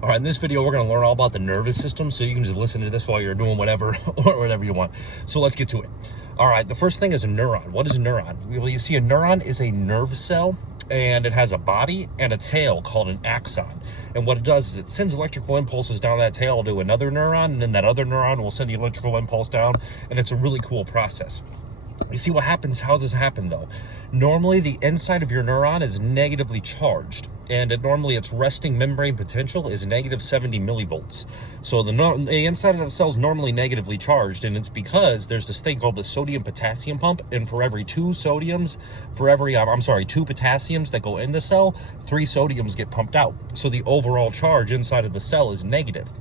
All right, in this video, we're going to learn all about the nervous system, so you can just listen to this while you're doing whatever or whatever you want. So let's get to it. All right, the first thing is a neuron. What is a neuron? Well, you see, a neuron is a nerve cell, and it has a body and a tail called an axon. And what it does is it sends electrical impulses down that tail to another neuron, and then that other neuron will send the electrical impulse down, and it's a really cool process. You see what happens? How does it happen though? Normally the inside of your neuron is negatively charged, and normally its resting membrane potential is negative 70 millivolts. So the inside of the cell is normally negatively charged, and it's because there's this thing called the sodium-potassium pump, and for every two potassiums that go in the cell, 3 sodiums get pumped out. So the overall charge inside of the cell is negative.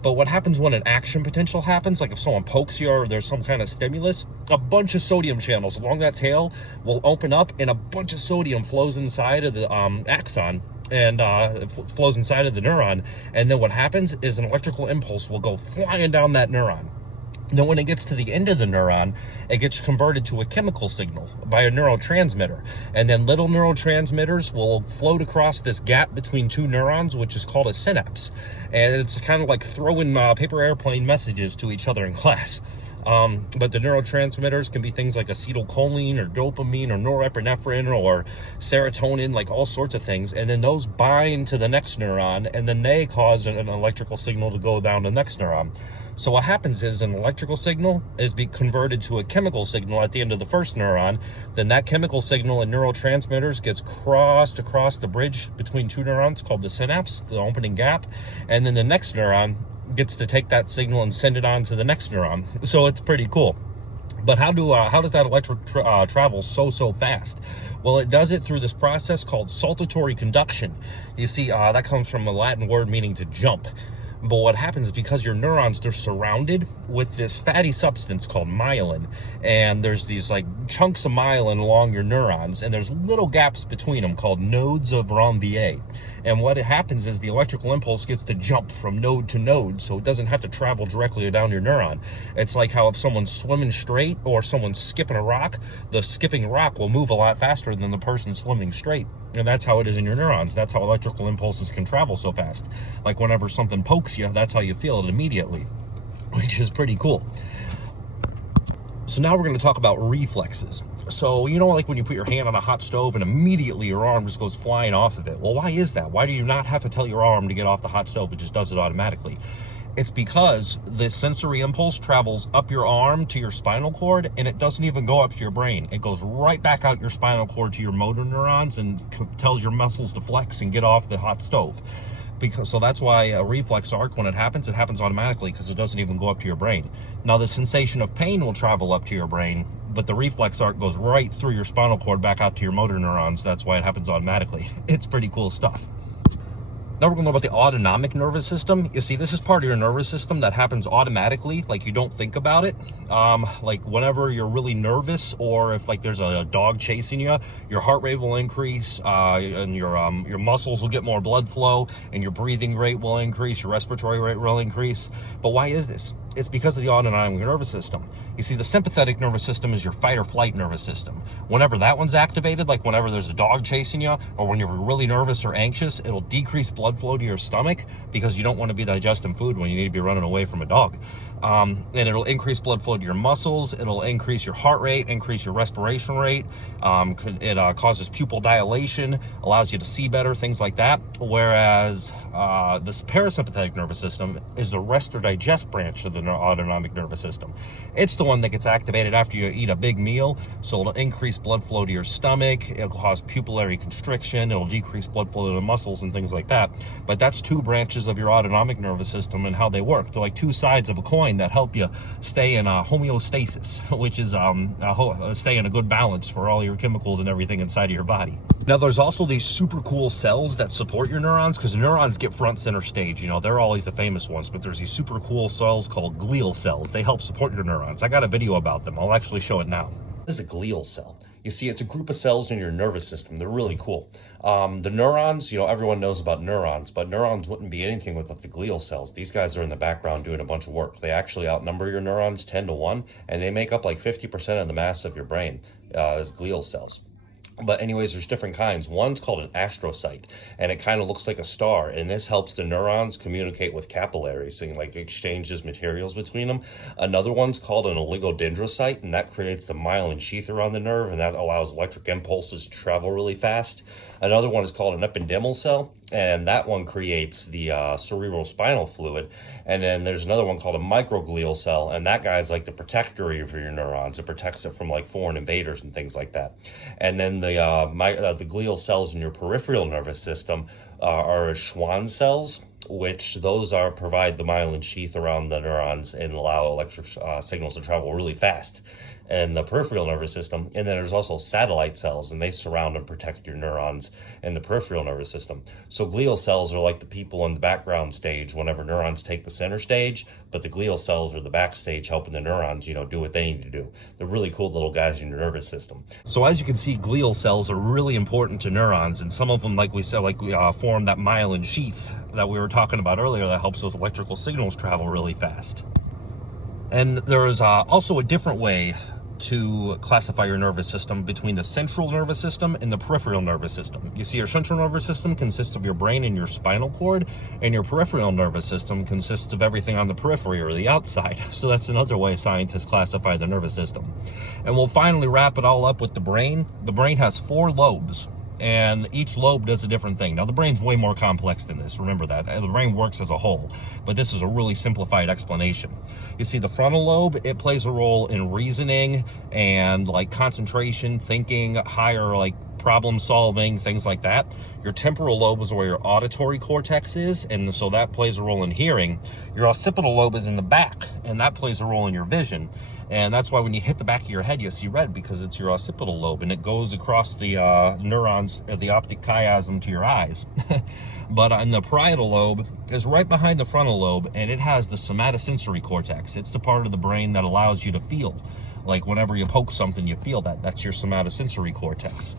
But what happens when an action potential happens, like if someone pokes you or there's some kind of stimulus, a bunch of sodium channels along that tail will open up, and a bunch of sodium flows inside of the axon, and flows inside of the neuron. And then what happens is an electrical impulse will go flying down that neuron. Then when it gets to the end of the neuron, it gets converted to a chemical signal by a neurotransmitter. And then little neurotransmitters will float across this gap between two neurons, which is called a synapse. And it's kind of like throwing paper airplane messages to each other in class. But the neurotransmitters can be things like acetylcholine or dopamine or norepinephrine or serotonin, like all sorts of things. And then those bind to the next neuron, and then they cause an electrical signal to go down the next neuron. So what happens is an electrical signal is converted to a chemical signal at the end of the first neuron. Then that chemical signal and neurotransmitters gets crossed across the bridge between two neurons called the synapse, the opening gap. And then the next neuron gets to take that signal and send it on to the next neuron. So it's pretty cool. But how does that electric travel so fast? Well, it does it through this process called saltatory conduction. You see, that comes from a Latin word meaning to jump. But what happens is because your neurons, they're surrounded with this fatty substance called myelin, and there's these like chunks of myelin along your neurons, and there's little gaps between them called nodes of Ranvier. And what happens is the electrical impulse gets to jump from node to node, so it doesn't have to travel directly down your neuron. It's like how if someone's swimming straight or someone's skipping a rock, the skipping rock will move a lot faster than the person swimming straight. And that's how it is in your neurons. That's how electrical impulses can travel so fast. Like whenever something pokes you, that's how you feel it immediately, which is pretty cool. So now we're going to talk about reflexes. So, you know, like when you put your hand on a hot stove and immediately your arm just goes flying off of it. Well, why is that? Why do you not have to tell your arm to get off the hot stove? It just does it automatically. It's because the sensory impulse travels up your arm to your spinal cord, and it doesn't even go up to your brain. It goes right back out your spinal cord to your motor neurons and tells your muscles to flex and get off the hot stove. So that's why a reflex arc, when it happens automatically because it doesn't even go up to your brain. Now the sensation of pain will travel up to your brain, but the reflex arc goes right through your spinal cord back out to your motor neurons. That's why it happens automatically. It's pretty cool stuff. Now we're going to learn about the autonomic nervous system. You see, this is part of your nervous system that happens automatically, like you don't think about it. Like whenever you're really nervous, or if like there's a dog chasing you, your heart rate will increase, and your muscles will get more blood flow, and your breathing rate will increase, your respiratory rate will increase. But why is this? It's because of the autonomic nervous system. You see, the sympathetic nervous system is your fight or flight nervous system. Whenever that one's activated, like whenever there's a dog chasing you, or when you're really nervous or anxious, it'll decrease blood flow to your stomach because you don't want to be digesting food when you need to be running away from a dog. And it'll increase blood flow to your muscles. It'll increase your heart rate, increase your respiration rate. It causes pupil dilation, allows you to see better, things like that. Whereas this parasympathetic nervous system is the rest or digest branch of the autonomic nervous system. It's the one that gets activated after you eat a big meal, so it'll increase blood flow to your stomach. It'll cause pupillary constriction. It'll decrease blood flow to the muscles and things like that. But that's two branches of your autonomic nervous system and how they work. They're like two sides of a coin that help you stay in homeostasis, which is stay in a good balance for all your chemicals and everything inside of your body. Now, there's also these super cool cells that support your neurons, because neurons get front center stage. You know, they're always the famous ones, but there's these super cool cells called glial cells. They help support your neurons. I got a video about them. I'll actually show it now. This is a glial cell. You see, it's a group of cells in your nervous system. They're really cool. The neurons, you know, everyone knows about neurons, but neurons wouldn't be anything without the glial cells. These guys are in the background doing a bunch of work. They actually outnumber your neurons 10 to 1, and they make up like 50% of the mass of your brain as glial cells. But anyways, there's different kinds. One's called an astrocyte, and it kind of looks like a star, and this helps the neurons communicate with capillaries and like exchanges materials between them. Another one's called an oligodendrocyte, and that creates the myelin sheath around the nerve, and that allows electric impulses to travel really fast. Another one is called an ependymal cell, and that one creates the cerebral spinal fluid. And then there's another one called a microglial cell, and that guy's like the protector of your neurons. It protects it from like foreign invaders and things like that. And then the glial cells in your peripheral nervous system are Schwann cells, which those provide the myelin sheath around the neurons and allow electric signals to travel really fast in the peripheral nervous system. And then there's also satellite cells, and they surround and protect your neurons in the peripheral nervous system. So glial cells are like the people in the background stage whenever neurons take the center stage, but the glial cells are the backstage helping the neurons, do what they need to do. They're really cool little guys in your nervous system. So as you can see, glial cells are really important to neurons, and some of them, like we said, form that myelin sheath that we were talking about earlier that helps those electrical signals travel really fast. And there is also a different way to classify your nervous system between the central nervous system and the peripheral nervous system. You see, your central nervous system consists of your brain and your spinal cord, and your peripheral nervous system consists of everything on the periphery or the outside. So that's another way scientists classify the nervous system. And we'll finally wrap it all up with the brain. The brain has 4 lobes, and each lobe does a different thing. Now, the brain's way more complex than this. Remember that. The brain works as a whole, but this is a really simplified explanation. You see, the frontal lobe, it plays a role in reasoning and like concentration, thinking, higher like problem solving, things like that. Your temporal lobe is where your auditory cortex is, and so that plays a role in hearing. Your occipital lobe is in the back, and that plays a role in your vision. And that's why when you hit the back of your head, you see red, because it's your occipital lobe, and it goes across the neurons, the optic chiasm to your eyes. But in the parietal lobe is right behind the frontal lobe, and it has the somatosensory cortex. It's the part of the brain that allows you to feel. Like whenever you poke something, you feel that. That's your somatosensory cortex.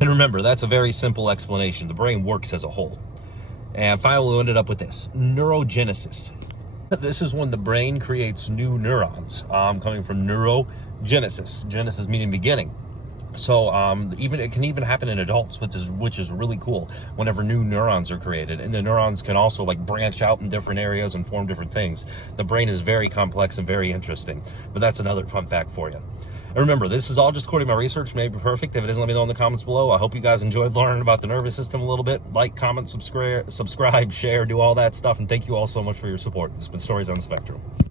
And remember, that's a very simple explanation. The brain works as a whole. And finally, we ended up with this: neurogenesis. This is when the brain creates new neurons, coming from neurogenesis. Genesis meaning beginning. So it can even happen in adults, which is really cool. Whenever new neurons are created, and the neurons can also like branch out in different areas and form different things. The brain is very complex and very interesting. But that's another fun fact for you. And remember, this is all just according to my research. May be perfect. If it isn't, let me know in the comments below. I hope you guys enjoyed learning about the nervous system a little bit. Like, comment, subscribe, share, do all that stuff. And thank you all so much for your support. This has been Stories on the Spectrum.